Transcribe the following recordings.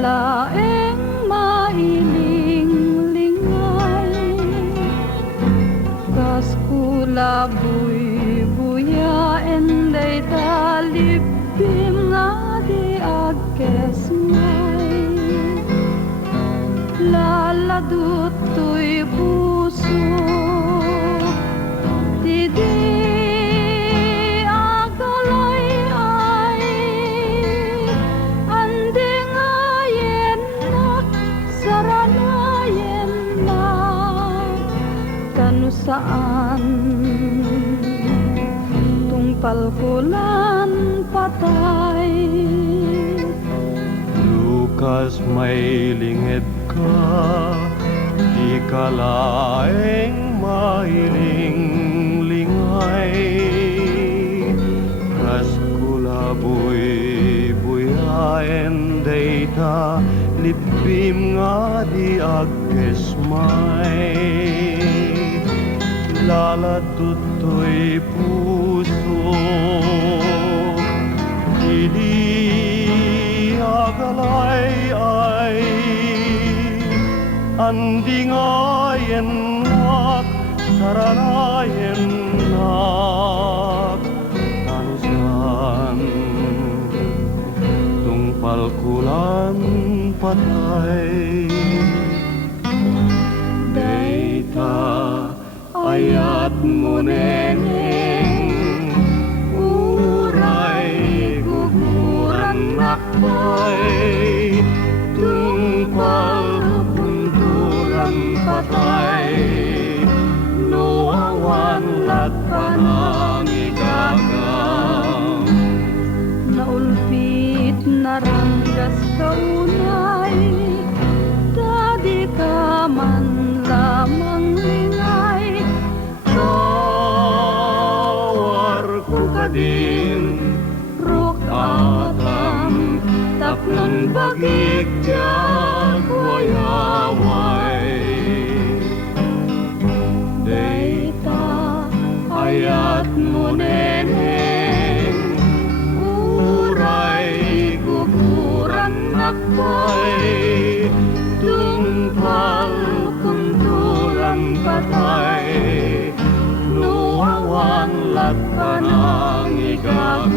kalaeng mailing-lingay, kas kulaboy buya enday talibim nga di agkesmay, laladut to'y puso tidi agalay ay anding ayen nak saranayen nak kanusaan tungpal kulan patay. Lukas may lingid ka, di kalaeng mailing-lingay, kas kulaboy buyaen dayta libim nga di agkesmay, laladutoy puso hindi agalay ay anding ayen nak saranayen nak kanusan tungpal kulan patay. Dayta ayat mo neneng uray guguran nakbay tungpal punturan patay no awan lat panangigagam Naulpit naranggas kaunay tadi ka man lamang lingay, tawar ko ka din ruk atam tapnon bagig jak wayaway. dayta Ayat mo neneng uray guguran nakbay tungpal kunturan patay no awan lat panangigagam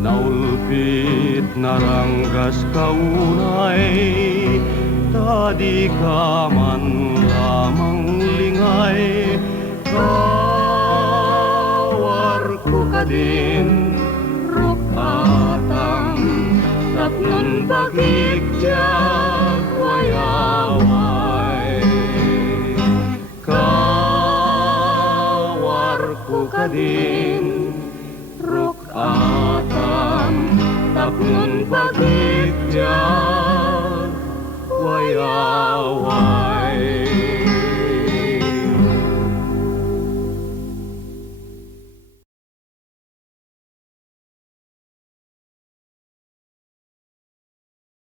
naulpit naranggas kaunay tadi ka man lamang lingay, tawar ko ka din ruk atang tapnon bagig jak wayaway. Kawar ko ka din ruk atang tapnon